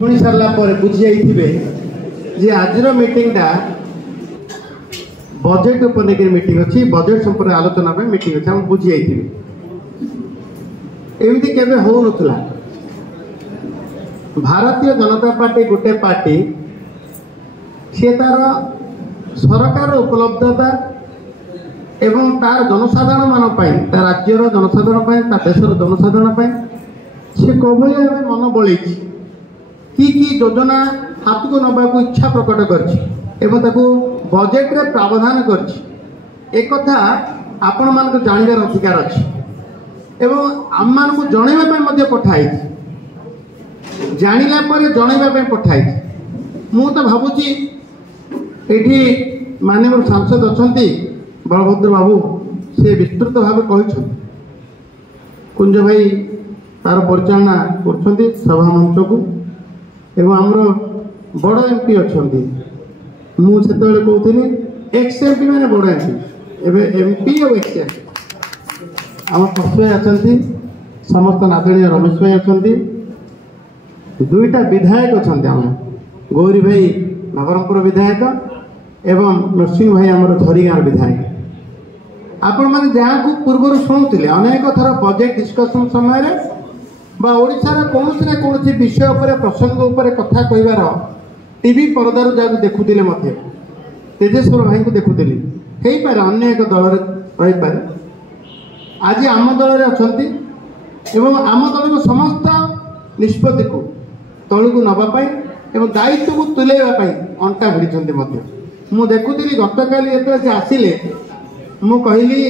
शुणी सारा पर बुझी जाइए जे आज मीटिंगटा बजेट उपर मीटिंग अच्छी बजेट संपर्क आलोचना मीटिंग अच्छे हम बुझी जाइए एमती केवे हो नथला। भारतीय जनता पार्टी गोटे पार्टी सी तार सरकार उपलब्धता एवं तार जनसाधारण मान राज्यर जनसाधारण देशर जनसाधारण से कौन मन बल कि योजना हाथ को नवाक इच्छा प्रकट कर बजेट रे प्रावधान कर आपण मान जानवर अधिकार अच्छी एवं आम मान को जनवाई पठाई जाना जनवाई पठाई मु तो भावुची ये माननीय सांसद अच्छा बलभद्र बाबू से विस्तृत भाव कह कुंज भाई तार परिचालना कर सभा मंच को एवं आमर बड़ एमपी अच्छा मुझे कहती एक्स एमपी मैंने बड़ एमपी एमपी और एक्स एमपी आम पशु भाई अच्छा समस्त नादनीय रमेश भाई अच्छा दुईटा विधायक अच्छा आम गौरी भाई नवरंगपुर विधायक एवं नरसिंह भाई आमर झरीगाँव विधायक आपण मैंने जहाँ को पूर्व शुणुते अनेक थर बजेट डिस्कसन समय ओडार कौन ना कौन विषय उपर प्रसंग उपर कथा कहबार टीवी पर्दार जहाँ देखुले तेजेश्वर भाई को देखुली हो पारे अन्य एक दल रहीपे आज आम दल अच्छा आम दल समस्त निष्पत्ति को तलू को नापी और दायित्व को तुलेवाई अंटा भिड़ी मु देखुली गत काली जो आसिले मु कहली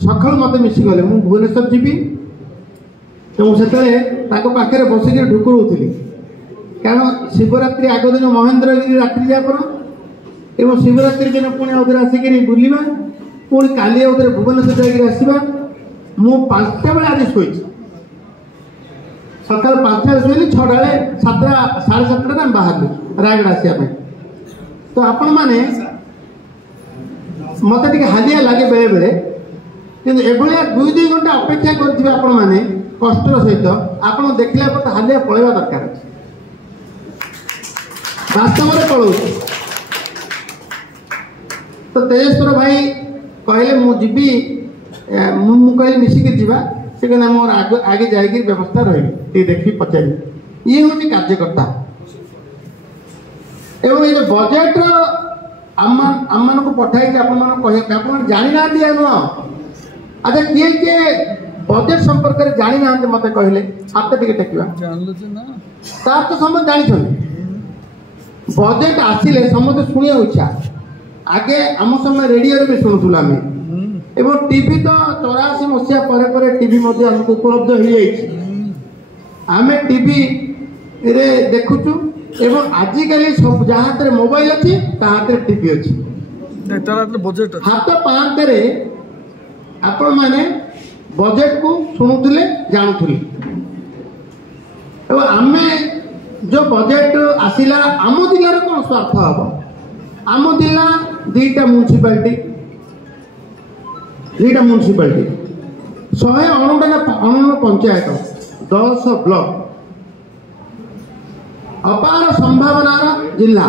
सखा मत मिसीगले मु भुवनेश्वर जीवी तो मुझे पाखे बसिक ढुकुड़ी कारण शिवरात्रि आग दिन महेन्द्रगिरी रात्रि जापर एवं शिवरात्रि दिन पुणी आउे आसिक बुलवा पुणी काली आउे भुवनेश्वर जाकर आसवा मु 5टा बेले आज शोची सका 5टा शोली 6टा 7टा 7:30 बाहर रायगढ़ आसवाई तो आपण मैंने मत हालिया लगे बेले बेले कि 2-2 घंटा अपेक्षा करते आपण मैंने कष्टर सहित आप देखला पर हालिया पलैया दरकार वास्तव में पलौ तो तेजेश्वर भाई कहले मुझी कहली मिसिक जीवा से कहना मोर आगे जाकि व्यवस्था रही देखी पचारि ये हूँ कार्यकर्ता एवं ये बजेट आम मान को पठाई आप जानी ना नुह अच्छा किए किए बजेट संपर्क में जानी ना मत कहले हाथ टे टेकवा तार तो समस्त जानी बजेट आसिले समस्त शुणा इच्छा आगे आम समय रेडियो भी शुणुल आम एवं टीवी तो 84 मसीहा पर टीवी आमको उपलब्ध हो जाए आम टीवी रे देखुचु एवं आजिकल सब जहाँ हाथ मोबाइल अच्छी हाथ टीवी अच्छी बजेट हाथ पाते आपण मैंने बजेट को शुणुले जानूले आम जो बजेट आसला आम जिलार कौन स्वार्थ हम आम जिला 2टा म्यूनिसिपालिटी 159 पंचायत 10 ब्लॉक अपार संभावनार जिला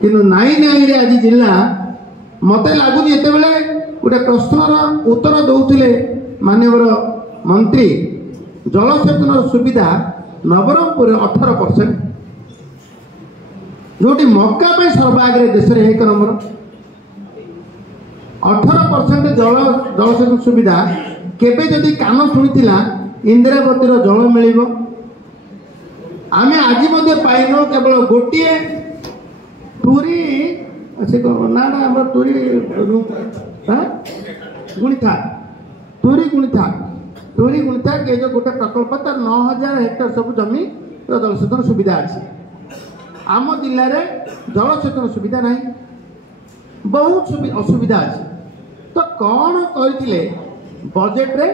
किंतु नाई नाई आज जिला मत लगुच जिते गोटे प्रश्नर उत्तर दौले माननीय मंत्री जलसेचन सुविधा नवरंगपुर 18% जो मक्का सर्वाग्रे देश में 1 नंबर 18% जलसेचन सुविधा केबे जदि कान शुणीला इंदिरावतीर जल मिल आम आज पाइन केवल गोटे टूरी से ना टूरी गुणिथा के जो गोटे प्रकल्प तार 9000 हेक्टर सब जमी जलसेचन सुविधा अच्छी आम जिले में जलसेचन सुविधा ना बहुत असुविधा अच्छी तो कौन करते बजेट रे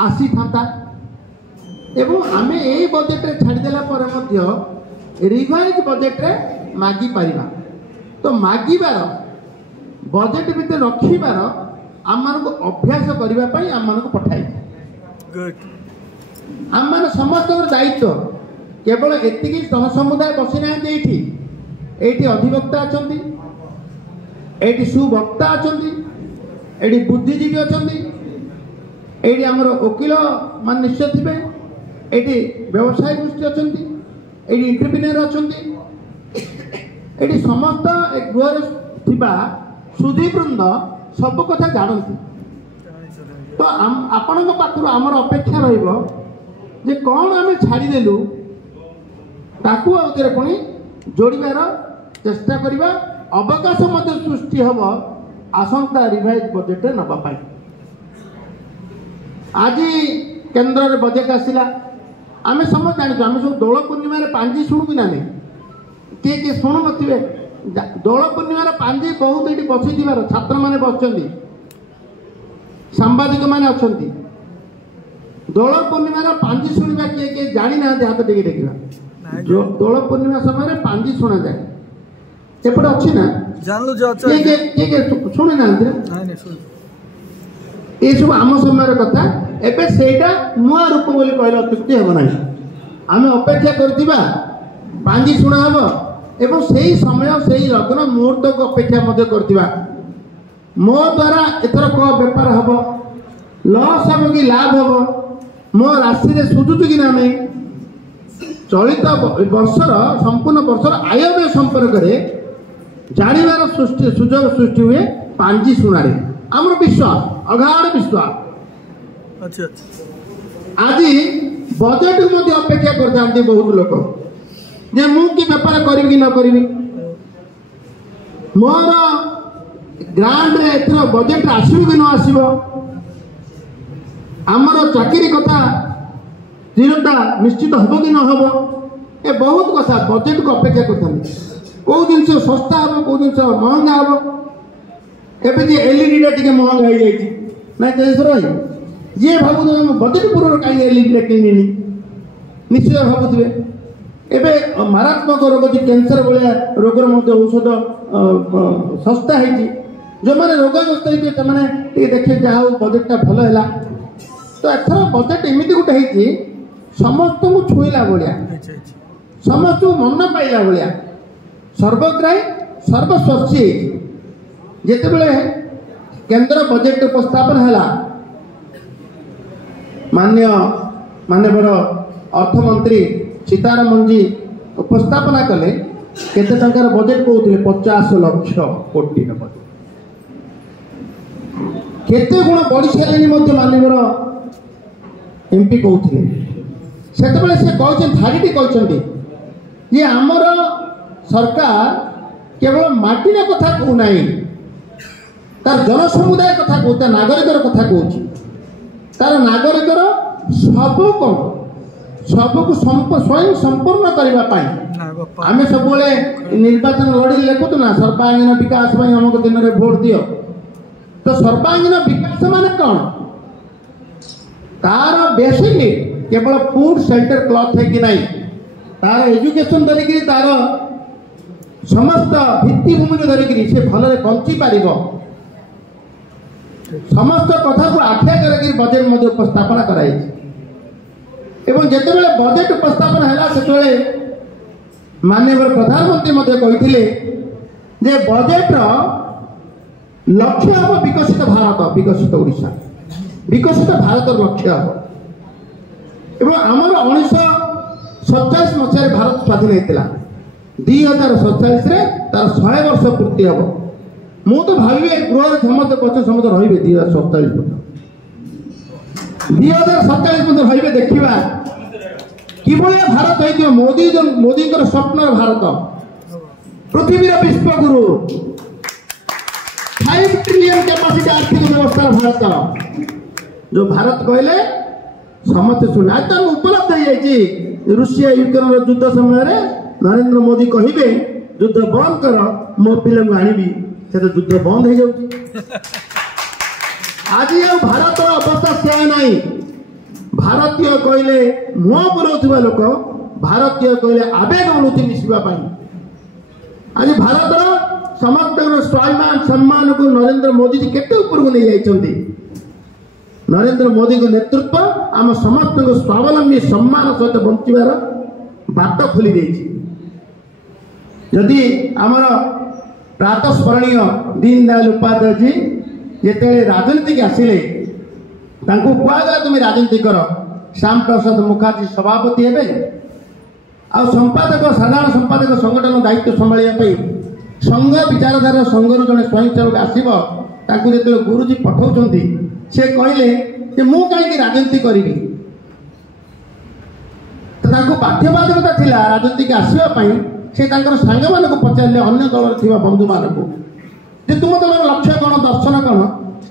आसी था एवं आम यही बजेट रे छाड़देला रिवाइज बजेट रे मागी पारिबा तो मागिबार बजेट भितर रखिबार आम मान को अभ्यास करने आम मान को पठाई आम मान समस्त दायित्व केवल एतिकी जनसमुदाय बसी ना एठी अधिवक्ता अच्छा, एठी सुवक्ता अच्छा, एठी बुद्धिजीवी अच्छा, एठी आमर वकील मान निश्चय थे, एठी व्यवसाय गोष्ठी अच्छा, एठी एंटरप्रेन्योर अच्छा, एठी समस्त गृह थिबा सुधीवृंद सब कथा जानती। तो आपण पाखु आमर अपेक्षा रहिबो जे कौन आम छाड़देलु ताकू आउे पुणी जोड़ार चेष्टा करवा, अवकाश सृष्टि हम आसंता रिवाइज बजेट नापी। आज केन्द्र बजेट आसला आम समस्त जानू, आम सब दोल पूर्णिम पांजी शुणु ना नहीं, किए शुणु थे दोल पूर्णिम पांजी बहुत ये बसई छात्र मैंने बस सांबादिक मैंने अच्छा, दोल पूर्णिम पांजी शुणा किए किए जानी ना हाथ टे देखा, दोल पूर्णिमा समय पांजी शुणा जाए एपटे अच्छी ना शुणी ना ये सब आम समय कथा एवं सेटा नुआ रूप बोली कहले अत्युक्ति हम ना। आम अपेक्षा करथिबा पांजी शुणा हम एवं से समय से लग्न मुहूर्त को अपेक्षा करथिबा। मो द्वारा एथर को बेपार हम लॉस हम कि लाभ हम मो राशि रे सुजुचु कि ना नहीं, चलित वर्षर संपूर्ण वर्षर आय व्यय संपर्क में जानवर सृष्टि सुजोग सृष्टि हुए पांजी शुणारे आम विश्वास अगाध विश्वास। आज बजेट को अपेक्षा करते बहुत लोक जे मुझे बेपार करी न करी मोर ग्रांड रे एथर बजेट आसो कि न आसो आमर चाकरी कथा तीनटा निश्चित हम कि न हम ए बहुत कथा बजेट को अपेक्षा करते कौ जिन सस्ता हम कौ जिन महंगा हम एवं एलईडी टे महंगा हो जाए ना देश रही जी भाव बजेट पूर्व कहीं एलईडी किनी निश्चित भावुवे एवं मारात्मक रोग जो कैंसर भाया रोगर औषध सस्ता है जो मैंने रोगग्रस्त होते देखिए जहाँ बजेटा भल है। तो एथर बजेट एमती गोटे समस्त को छुईला भाया समस्त को मन पाइला भाया सर्वग्राही सर्वस्पर्शी जिते बड़े केंद्र बजेट उपस्थापन है माननीय अर्थमंत्री सीतारमण जी उपस्थापना कले केते टंकार बजेट कहते 50 लाख कोटी बजेट केते गुण बढ़ी सारे माननीय एमपी कहते से धारीटी कहते ये आमर सरकार केवल माटीर कथा कहूना तार जनसमुदाय कथा कहता नागरिकर कथा कहूँ तार नागरिकर सबको स्वयं संपूर्ण करने आम सब निर्वाचन लड़ी लिखुत ना सर्वांगीन विकास अमुक दिन में भोट दियो तो सर्वांगीन विकास मान कौन तार बेसिक केवल फूड सेल्टर क्लथ है कि नहीं तार एजुकेशन धरिकी तार समस्त भित्तिभूमि धरिकी से भल बंची पार समस्त कथा को आख्या कर बजेट उपस्थापना कराई एवं जिते बजेट उपस्थापन है से माननीय प्रधानमंत्री कहते जे बजेट लक्ष्य हम विकसित ओडिशा विकसित भारत लक्ष्य हम एवं आमर 1947 मसीह भारत स्वाधीन होता 2047 तार 100 वर्ष पूर्ति हम मु तो भावी गृह समस्त पक्ष समस्त रही 2047 रही देखा किभलिया भारत हो मोदी स्वप्न भारत पृथ्वी विश्वगुरु 5 ट्रिलियन कैपेसिटी आर्थिक व्यवस्था भारत जो भारत कहले समस्त शुणे आज तो उपलब्ध हो जाए रूसिया यूक्रेन युद्ध समय नरेंद्र मोदी कहे युद्ध बंद कर मो पिला आनी से तो युद्ध बंद हो जाए आज भारत अवस्था से नहीं भारतीय कहले मुह बुलाऊा लोक भारतीय कहले आवेग वृत्ति मिसवाई आज भारत समस्त स्वाभिमान सम्मान को नरेंद्र मोदी जी केते ऊपर को नहीं जाइछन्ती नरेंद्र मोदी को नेतृत्व आम समस्त स्वावलंबी सम्मान सहित बंचार बाट खोली देछि जदि आमर प्रातस्मरणीय दीनदयाल उपाध्याय जी जिते राजनीति आसिले तांको कुआगला तुम राजनीति कर श्याम प्रसाद मुखर्जी सभापति हेबे आ संपादक साधारण संपादक संगठन दायित्व संभाळिया संघ विचारधारा संघर जड़े स्वयंसेवक आसब ताकू जो गुरुजी पठाउछंती से कहले कि मु कहीं राजनीति करी तो बाध्यबाधकता थिला राजनीति आसवाई से सांग मान पचारे अन्य दल थी बंधु मान जे तुम दल लक्ष्य कौन दर्शन कौन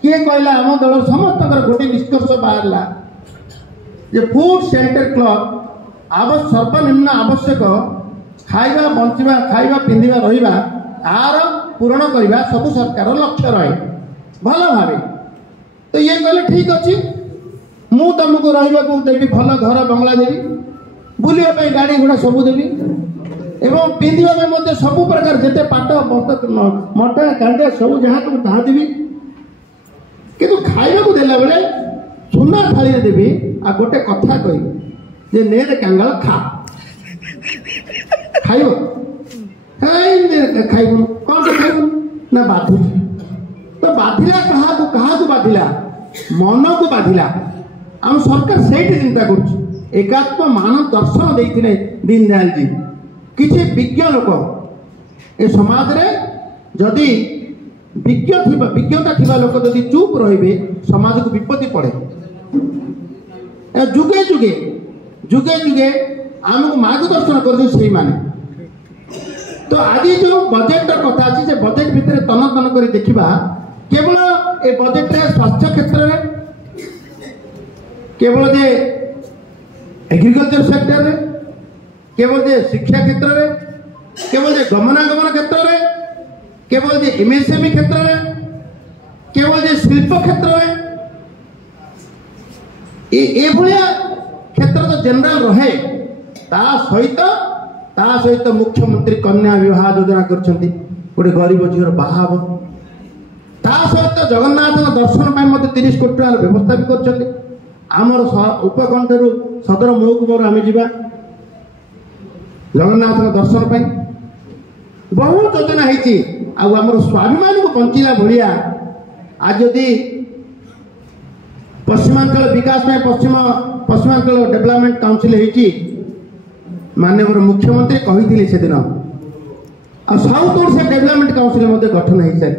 किए कहला आम दल समस्त गोटे निष्कर्ष बाहरला जे फूड सेल्टर क्लब सर्वनिम्न आवश्यक खाइबा बंचिबा खाइबा पिंधिबा रहिबा आर पूरण करवा सब सरकार लक्ष्य रहे भल भाव तो ये कहले ठीक अच्छे मु तुमको रही देवी भल घर बंगला देवी बुलापी गाड़ी घोड़ा सब देवी एवं पिंधा सब प्रकार जिते पाट मटा कांडा सब जहाँ तुम ताहा देवी किंतु खाइबा को देला बेले सुना थाली देवी आ गोटे कथा कही जे ने रे कांगाल खा खाइब खाइबु कौन खाइबु ना बाधु तो बाधिला कहा बाधिला मन को बाधिला आम सरकार से चिंता कर एकात्म मानव दर्शन देते दीनदयाल जी किसी विज्ञ लोक ए समाज रे जदि विज्ञता थिबा लोक जदि चुप रहिबे समाज को विपत्ति पड़े जुगे जुगे जुगे जुगे आमको मार्गदर्शन कर से माने तो आज जो बजेट कथा अच्छी से बजेट भितर तन तन कर देखा केवल ए बजेट रे स्वास्थ्य क्षेत्र में केवल जे एग्रीकल्चर सेक्टर रे केवल जे शिक्षा क्षेत्र में केवल जे गमनागमन क्षेत्र में केवल जे एमएसएमई क्षेत्र में केवल जे शिल्प क्षेत्र में ये क्षेत्र तो जनरल रहे ता सहित मुख्यमंत्री कन्या विवाह योजना करछंती गोटे गरीब झीर बाहाव ता सहित जगन्नाथ दर्शन पर 30 कोटी टका व्यवस्था भी करछंती आमर उपकंठ सदर महकुमार आम जा जगन्नाथ दर्शन पर बहुत योजना होती आमर स्वाभिमान को बंचला भाया आज जदि पश्चिमांचल विकास में पश्चिमांचल डेवलपमेंट काउंसिल होती माननीय मुख्यमंत्री कही से दिन साउथ ओडिशा डेवलपमेंट काउंसिल गठन हो सारी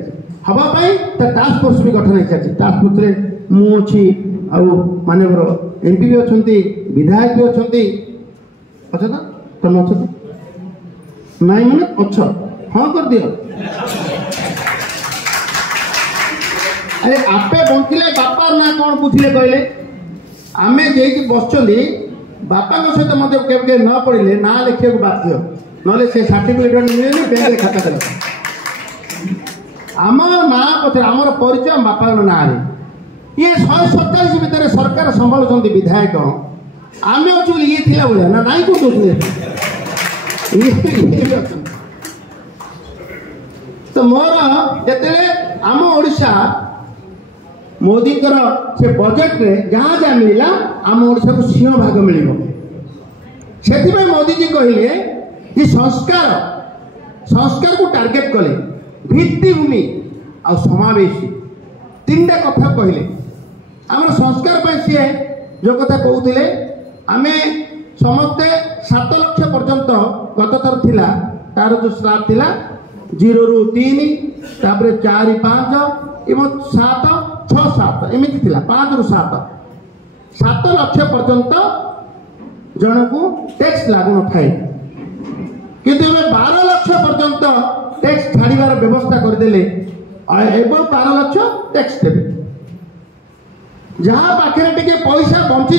हवापाई टास्क फोर्स भी गठन हो सारी टास्क फोर्स में मुझी माननीय एमपी भी अच्छा विधायक भी अच्छा अच्छा तुम अच्छा नाई मैंने अच्छा हाँ कर दियो अरे आपे बंचिले बापा ना कौन बुझिले कहले आमे जेकी बसचली बापा को सहित मत के न पढ़े ना लिखा बाध्य ना से सर्टिफिकेट मिले बैंक खाता देख आम ना पचर आमर परिचय बापा ना ये 147 भितर सरकार संभालुं विधायक आम अच्छे ये थी भाया ना नाई कौन तो मोर जिते आम ओडिशा मोदी से बजेट रे जहाँ जहाँ मिला आम ओडिशा को सिंह भाग मिल से मोदी जी कहले कि संस्कार को टार्गेट कले भित्तिभूमि आ समावेशी 3टा कथा कहले आम संस्कार पर सी जो कथा कहते आमे समस्ते 7 लाख पर्यंत गत थर थिला तार जो स्लैब थिला 0 ରୁ 3 तापर 4 5 एवं 7 6 7 एमती थिला 5 ରୁ 7 लाख पर्यंत जन को टैक्स लागू न थाए किंतु 12 लाख पर्यंत टैक्स छाड़ीबार व्यवस्था करदेले एवं 12 लाख टैक्स देवे जहाँ पाखे टे पैसा बंची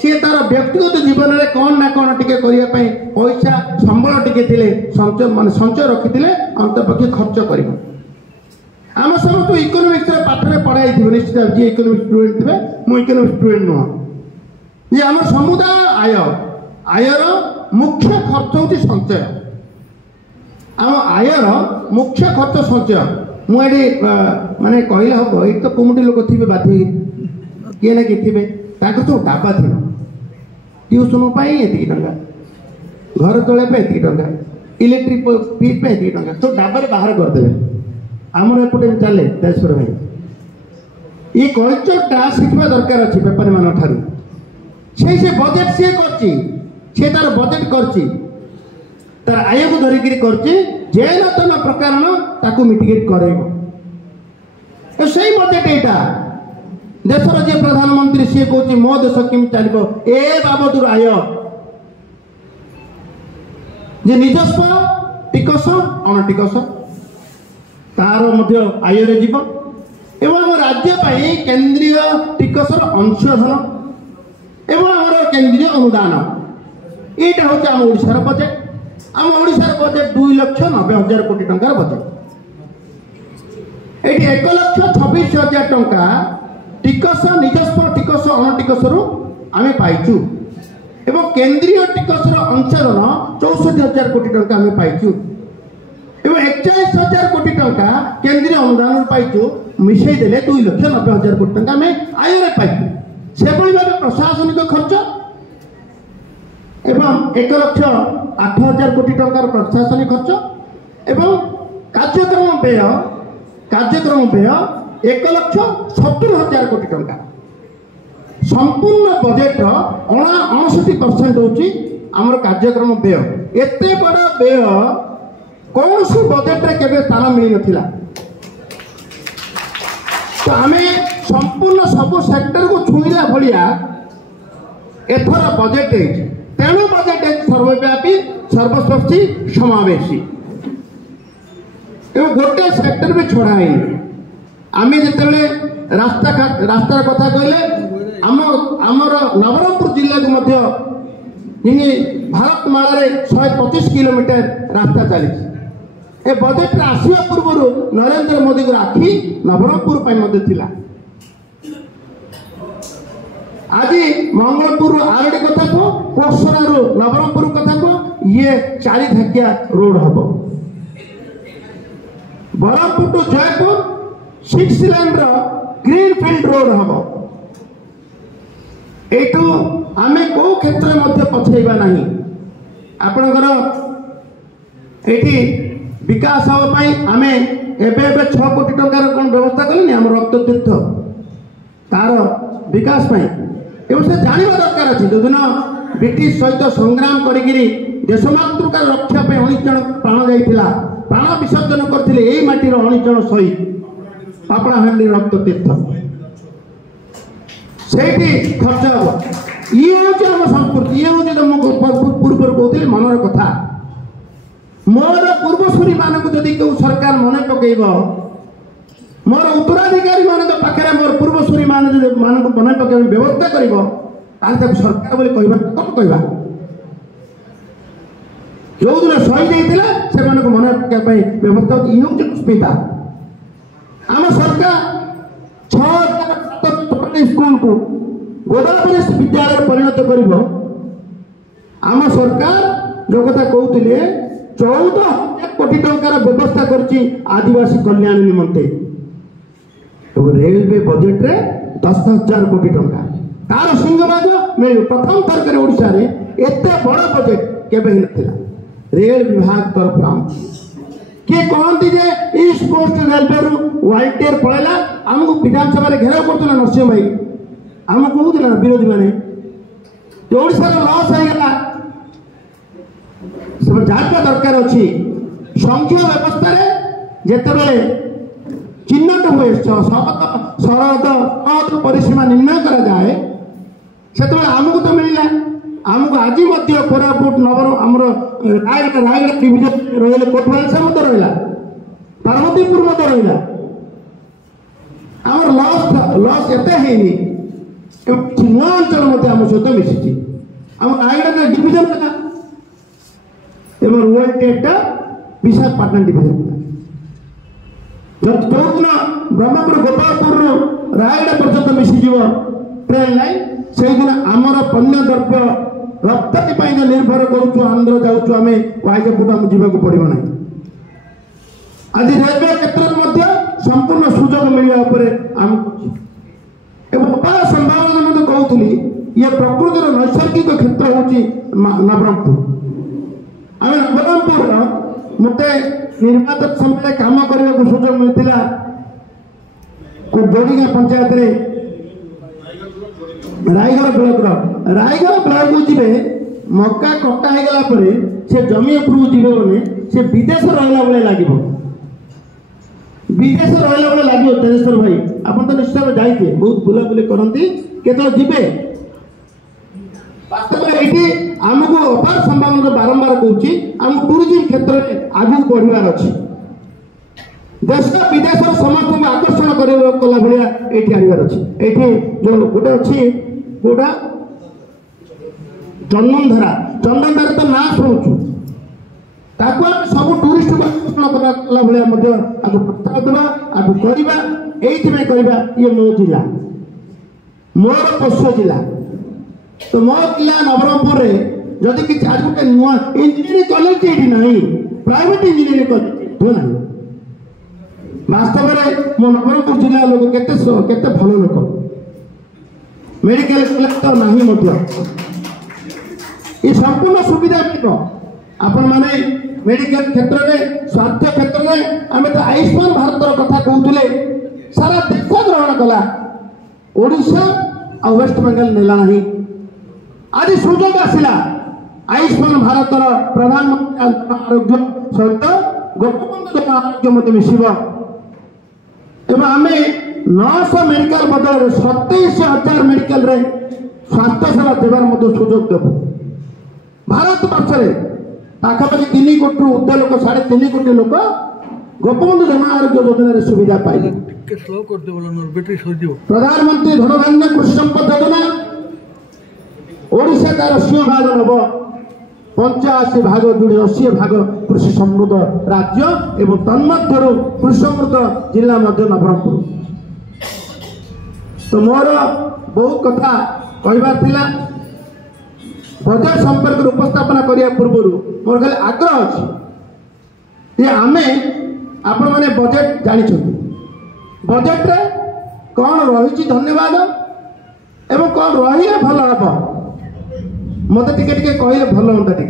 सी तार व्यक्तिगत जीवन में कौन ना कौन टे करने पैसा संबल टे संचय मान संचय रखी अंतपक्षे खर्च कर आम समस्त इकोनोमिक्स पाठ में पढ़ाई थी निश्चित जी इकोनोमिक्स स्टूडेंट थे मुझे इकोनोमिक्स स्टूडेंट नुह ये आम समुदाय आयर मुख्य खर्च हूँ संचय आम आयर मुख्य खर्च संचय मुझे माने कहला हम ये तो कुमुटी लोक थे बाध्य किए ना किए थे सब डाबा थी ट्यूशन ये टका घर चलने एति टंका इलेक्ट्रिक फी पे एति टंका तो डाबारे बाहर करदेवे आमर एपटे चले तेजपुर भाई ये कल्चरटा शिखा दरकार अच्छी बेपारी मान ठार से बजेट सी कर तार बजेट कर तार आय को धरिकी कर तेन प्रकार मिटिगेट कर बजेट यहाँ देशर जी प्रधानमंत्री सी कौन मो देश केमी चलो ए बाबद आय जे निजस्व टिकस अण टिकस तार आय जीव एवं राज्य केंद्रीय टिकसर अंशधन एवं आम केंद्रीय अनुदान यहाँ हूँ आम ओडिशार बजेट आम ओडिशार बजेट 2,90,000 कोटी टंकार बजेट ये 1,26,000 टंका टिकस निजस्व टिकस अण टिकस आम पाइचु एवं केंद्रीय टिकसर अंशधन 64,000 कोटी टंका आम पाइचु एवं 41,000 कोटी टंका केंद्रीय अनुदान पाइचु मिसई देले 2,90,000 कोटी टंका आम आय पाइचु से भाव प्रशासनिक खर्च एवं 1,08,000 कोटी टंकार प्रशासनिक खर्च एवं कार्यक्रम व्यय 1,70,000 कोटी टंका संपूर्ण बजेट 59% होची आमर कार्यक्रम व्यय एते बड़ा व्यय कौन सी बजेट रे केबे स्थान मिली नथिला तो आम संपूर्ण सब सेक्टर को छुईला भलिया एथर बजेट तेणु बजेट सर्वव्यापी सर्वस्पर्शी समावेशी एवं गोटे सेक्टर भी छड़ा है आम जिते रास्तार कथा कहले आमर नवरंगपुर जिला को भारत माला 125 किलोमीटर रास्ता चली ए बजेट आसवा पूर्व नरेंद्र मोदी को आखि नवरंगपुर थिला आज मंगलपुर आरडी कथा को कोसरा नवरंगपुर कथा को ये 4 धाकिया रोड हम Berhampur to Jaipur 6 lane greenfield road हम एटू आम कौ क्षेत्र में पछेबा नहीं आपणकर एटी विकास हाँपाई आम एबे 6 कोटी टंकार कौन व्यवस्था कले आम रक्त तीर्थ तार विकास एवं से जानवा दरकार अच्छे जो दिन ब्रिटिश सहित संग्राम करी देशमातृकार रक्षा 19 जन प्राण जाइथिला प्राण विसर्जन करथिले एई माटीर 19 जन शहीद पापड़ाहांडी रक्त तीर्थ सेठी खर्च हम ये हूँ आम संस्कृति ये हूँ पूर्व कहते मनर कथा मोर पूर्वसूरी मानक जदि क्यों सरकार मन पकेब मोर उत्तराधिकारी मान पाखे मोर पूर्वसूरी मान मन पकेब व्यवस्था कर सरकार बोली कौन कहवा जो दिन शहीद होता से मन पकड़ व्यवस्था स्मिता आम सरकार 6 स्कूल को गोदावरी विद्यालय परिणत कर आम सरकार जो कथा कहते 14,000 कोटी टंकार व्यवस्था करछि आदिवासी कल्याण निमंते तो रेलवे बजेट रे 10,000 कोटी टंका तार सिंहभाग मिल प्रथम थर कर ओडिशा रे एते बड़ बजेट केबे नथिला रेल विभाग तरफ किए कहती जे ईस्ट कोस्ट रेलवे रु वाइटेर पड़ेला आमको विधानसभा घेराव करते नरसिंह भाई आम कहूला विरोधी मैंने ओडार लस होगा सब जानवा दरकार अच्छी संघीय व्यवस्था जिते चिन्हट हुए सरहद परिसीमा निर्णय करा जाए से आमको तो मिलला आमको आज कोरापुट नवर आमर रायगढ़ डिविजन रही कोटवालसा रहा पार्वतीपुर रहा आमर लस एते नुआ अंचल आम सहित मिसी आम रायगढ़ डिविजन एवं रुराल टेटा विशाखापट्टनम डिविजन जो दिन ब्रह्मपुर गोपालपुर रायगढ़ पर्यटन मिसीज ट्रेन लाइन से दिन आमर पण्य द्रव्य रप्तानी जो निर्भर करूँ आंध्र जाऊँ आम वाइजपुट आम जावाक पड़ो ना आज रेलवे क्षेत्र में संपूर्ण सुजोग मिलने आम अपार संभावना कहूली ये प्रकृतिर नैसर्गिक क्षेत्र हूँ नवरंगपुर आम नवरंगपुर मत निर्वाचन समय कम करने को सुजोग मिलता बोडीगा पंचायत रायगढ़ ब्लॉक को जी मक्का कटा हो से जमी उपरକୁ ଯିବେ ମାନେ से विदेश रहा भाई लगे विदेश रहा भाई लगे तेजेश्वर भाई आप तो निश्चय जाइए बहुत बुलाबुली करती केत जीवे वास्तव में ये आमको अपार संभावना बारंबार कहूँ आम टूरिज्म क्षेत्र में आगू बढ़वार अच्छी देश विदेश समस्त को आकर्षण कला भाया ये आनबार अच्छी ये जो गोटे अच्छी गोटा चंदनधारा तो ना शुणुचु ताकू आम सब टूरिस्ट को आकर्षण कला भाया आगे प्रस्ताव देवा आगे करवा ये ये मो जिला मोर पोष्य जिला तो मो जिला नवरंगपुर जदि कि आज गोटे नुआ इंजीनियरिंग कॉलेज ये ना प्राइवेट इंजीनियरिंग कॉलेज ना वास्तव में मो नवरंगपुर जिला लोक केते भल लोक मेडिकल कॉलेज तो ना ये संपूर्ण सुविधा मिल आपण मैंने मेडिकल क्षेत्र में स्वास्थ्य क्षेत्र में आम तो आयुष्मान भारत कथा कहते सारा देश ग्रहण कला ओडिशा और वेस्ट बेंगल नेला नहीं आज सुजोग आसला आयुष्मान भारत प्रधानमंत्री आरोग्य सहित गोपबंधु जन आरोग्य मिसिब एवं आम 900 मेडिकल बदल 27,000 मेडिकल रे स्वास्थ्य सेवा देवार सुजोग देव भारत वर्ष पाखापाखि 3 कोटी उर्ध्व लोक 3.5 कोटी लोक गोपबंधु जन आरोग्य योजना सुविधा पाइले प्रधानमंत्री धनधान्य कृषि संपद योजना ओडिशा तार 80 भाग नब 85 भाग जोड़े 80 भाग कृषि समृद्ध राज्य एवं तन्मध्य कृषि समृद्ध जिला नवरंगपुर तो मोर बहुत कथा कहबार बजेट संपर्क उपस्थापना करने पूर्व मोर खाली आग्रह अच्छी आमे आपण मैंने बजेट जानी बजेट रे कौन रही धन्यवाद एवं कौन रही भल हम मत टिके कहले भल हाँ टे